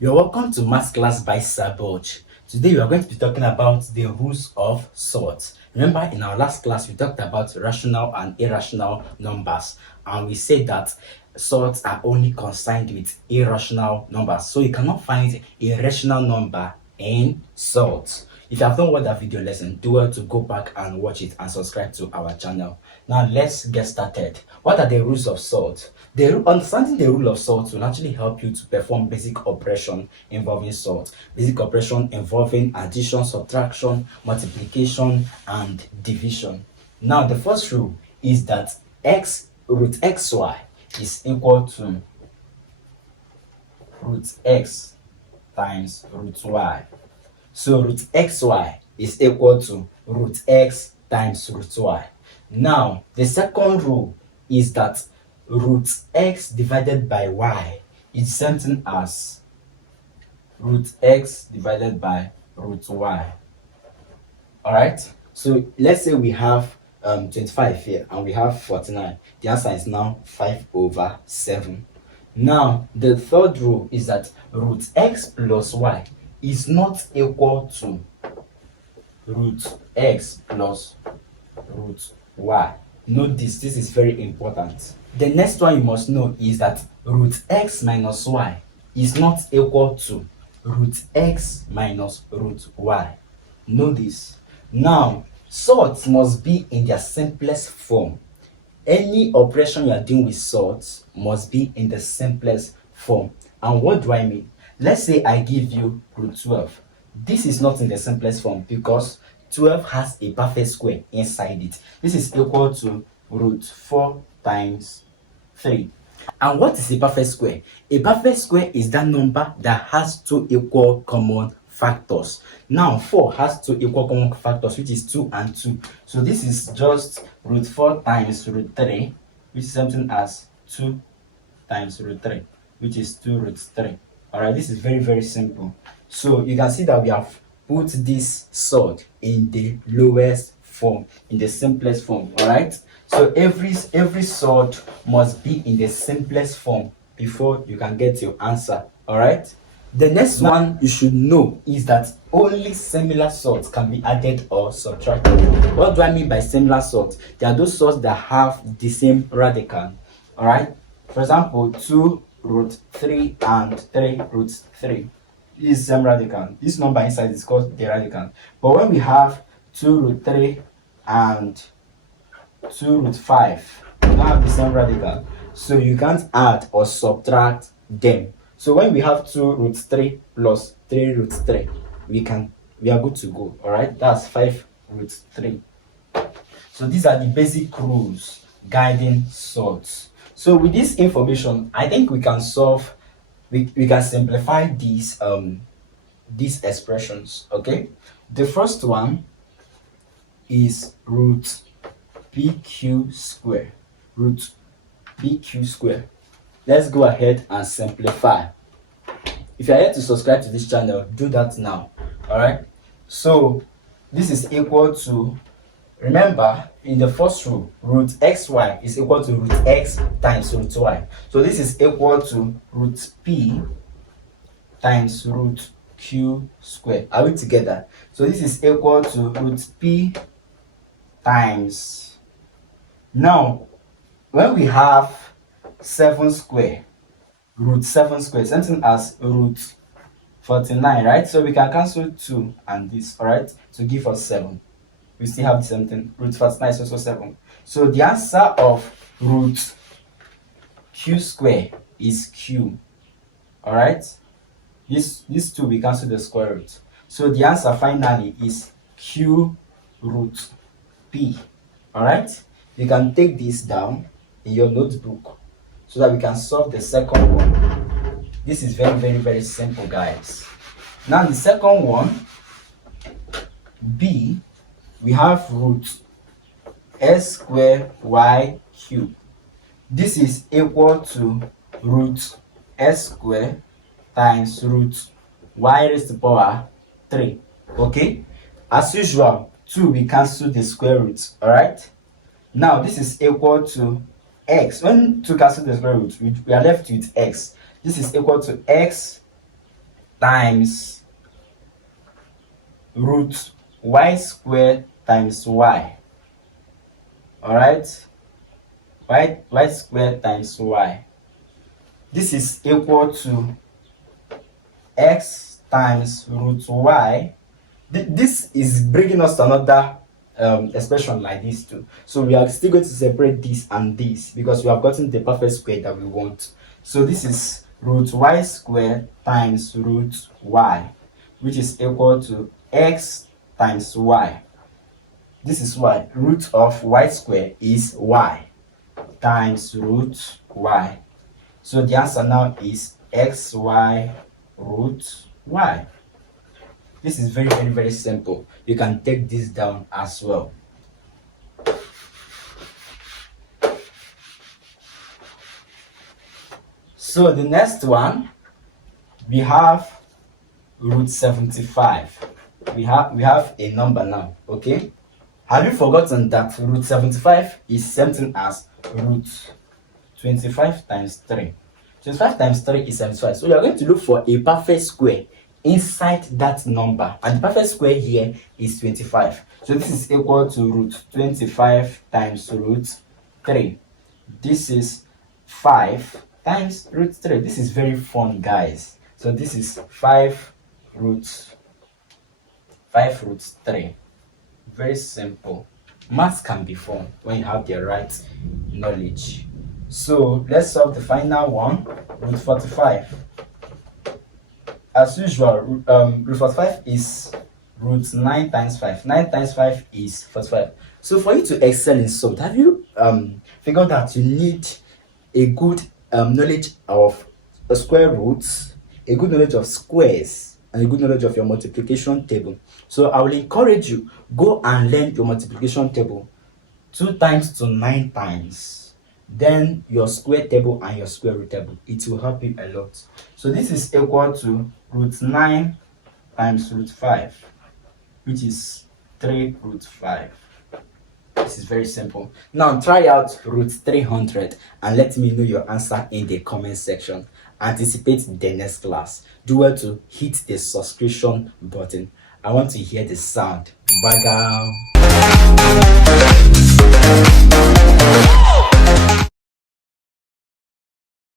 You're welcome to Maths Class by Surds. Today we are going to be talking about the rules of sorts. Remember, in our last class we talked about rational and irrational numbers, and we said that sorts are only concerned with irrational numbers. So you cannot find a rational number in sorts. If you have not watched that video lesson, do well to go back and watch it and subscribe to our channel. Now let's get started. What are the rules of sorts? Understanding the rule of sorts will actually help you to perform basic operation involving sorts. Basic operation involving addition, subtraction, multiplication, and division. Now the first rule is that root xy is equal to root x times root y. So root xy is equal to root x times root y. Now, the second rule is that root x divided by y is something as root x divided by root y. Alright? So let's say we have 25 here and we have 49. The answer is now 5/7. Now, the third rule is that root x plus y is not equal to root x plus root y. Note this is very important. The next one you must know is that root x minus y is not equal to root x minus root y. Know this. Now, sorts must be in their simplest form. Any operation you are doing with sorts must be in the simplest form. And what do I mean? Let's say I give you root 12. This is not in the simplest form because 12 has a perfect square inside it. This is equal to root 4 times 3. And what is a perfect square? A perfect square is that number that has two equal common factors. Now 4 has two equal common factors, which is 2 and 2. So this is just root 4 times root 3, which is something as 2 times root 3, which is 2 root 3. Alright, this is very simple. So you can see that we have put this sort in the lowest form, in the simplest form. Alright, so every sort must be in the simplest form before you can get your answer. Alright, the next one you should know is that only similar sorts can be added or subtracted. What do I mean by similar sorts? They are those sorts that have the same radical. Alright, for example, 2 root 3 and 3 root 3 is same radical. This number inside is called the radical. But when we have 2 root 3 and 2 root 5, they don't have the same radical, so you can't add or subtract them. So when we have 2 root 3 plus 3 root 3, we are good to go. All right, that's 5 root 3. So these are the basic rules guiding sorts. So with this information, I think we can solve, we can simplify these expressions. Okay, the first one is root pq square. Root pq square. Let's go ahead and simplify. If you are yet to subscribe to this channel, do that now. All right, so this is equal to, remember, in the first rule, root xy is equal to root x times root y. So this is equal to root p times root q square. Are we together? So this is equal to root p times, now when we have 7 square, root 7 square, something as root 49, right? So we can cancel 2 and this, all right, to give us 7. We still have the same thing. Root 49 is also 7. So the answer of root q square is q. All right, these two we cancel the square root. So the answer finally is q root p. All right, you can take this down in your notebook so that we can solve the second one. This is very simple, guys. Now the second one, b, we have root s square y cube. This is equal to root s square times root y raised to the power 3. Okay, as usual, 2 we cancel the square root. All right, now this is equal to x. When 2 cancel the square root, we are left with x. This is equal to x times root y squared times y. Alright, y squared times y. This is equal to x times root y. This is bringing us to another expression like this too. So we are still going to separate this and this because we have gotten the perfect square that we want. So this is root y squared times root y, which is equal to x times y. This is y. Root of y squared is y times root y. So the answer now is xy root y. This is very, very, very simple. You can take this down as well. So the next one, we have root 75. We have a number now, okay? Have you forgotten that root 75 is something as root 25 times 3? 25 times 3 is 75. So you are going to look for a perfect square inside that number, and the perfect square here is 25. So this is equal to root 25 times root 3. This is 5 times root 3. This is very fun, guys. So this is 5 root 3. Very simple. Maths can be fun when you have the right knowledge. So let's solve the final one, root 45. As usual, root 45 is root 9 times 5. 9 times 5 is 45. So for you to excel in solve, have you figured that you need a good knowledge of square roots, a good knowledge of squares, and a good knowledge of your multiplication table? So I will encourage you, go and learn your multiplication table 2 times to 9 times. Then your square table and your square root table. It will help you a lot. So this is equal to root 9 times root 5, which is 3 root 5. This is very simple. Now try out root 300 and let me know your answer in the comment section. Anticipate the next class. Do well to hit the subscription button. I want to hear the sound. Bye, girl.